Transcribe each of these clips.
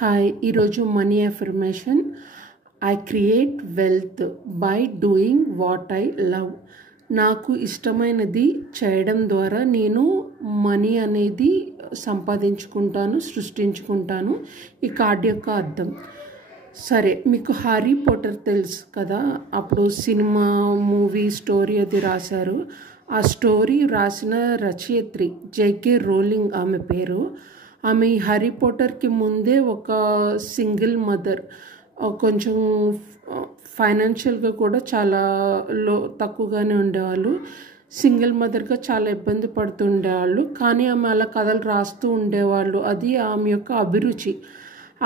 Hi ఈరోజు money affirmation. I create wealth by doing what I love. నాకు ఇష్టమైనది చేయడం ద్వారా నేను మనీ అనేది సంపాదించుకుంటాను, సృష్టించుకుంటాను. ఈ కార్డ్ యొక్క అర్థం. సరే, మీకు హ్యారీ పాటర్ తెలుసు కదా, అప్పుడు సినిమా మూవీ స్టోరీ అది రాశారు. ఆ స్టోరీ రాసిన రచయిత్రి జేకే రోలింగ్ ఆమె పేరు. ఆమె హ్యారీ పాటర్కి ముందే ఒక సింగిల్ మదర్, కొంచెం ఫైనాన్షియల్గా కూడా చాలా తక్కువగానే ఉండేవాళ్ళు. సింగిల్ మదర్గా చాలా ఇబ్బంది పడుతుండేవాళ్ళు. కానీ ఆమె అలా కథలు రాస్తూ ఉండేవాళ్ళు. అది ఆమె యొక్క అభిరుచి.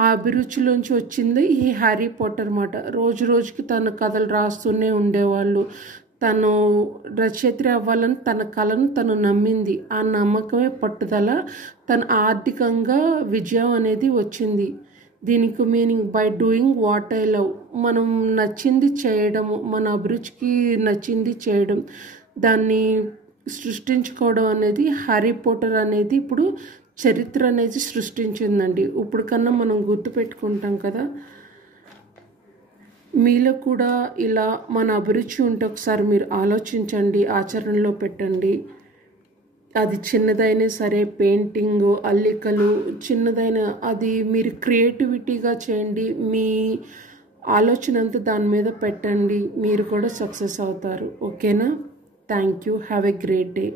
ఆ అభిరుచిలోంచి వచ్చింది ఈ హ్యారీ పాటర్ అన్నమాట. రోజు రోజుకి తన కథలు రాస్తూనే ఉండేవాళ్ళు. తను రచయిత్రి అవ్వాలని తన కళను తను నమ్మింది. ఆ నమ్మకమే పట్టుదల. తన ఆర్థికంగా విజయం అనేది వచ్చింది. దీనికి meaning by doing what I love. మనం నచ్చింది చేయడము, మన అభిరుచికి నచ్చింది చేయడం, దాన్ని సృష్టించుకోవడం అనేది హ్యారీ పాటర్ అనేది ఇప్పుడు చరిత్ర అనేది సృష్టించిందండి. ఇప్పుడు కన్నా మనం గుర్తుపెట్టుకుంటాం కదా. మీలో కూడా ఇలా మన అభిరుచి ఉంటే ఒకసారి మీరు ఆలోచించండి, ఆచరణలో పెట్టండి. అది చిన్నదైనా సరే, పెయింటింగ్, అల్లికలు, చిన్నదైన అది మీరు క్రియేటివిటీగా చేయండి. మీ ఆలోచన అంతా దాని మీద పెట్టండి. మీరు కూడా సక్సెస్ అవుతారు. ఓకేనా? Thank you. Have a great day.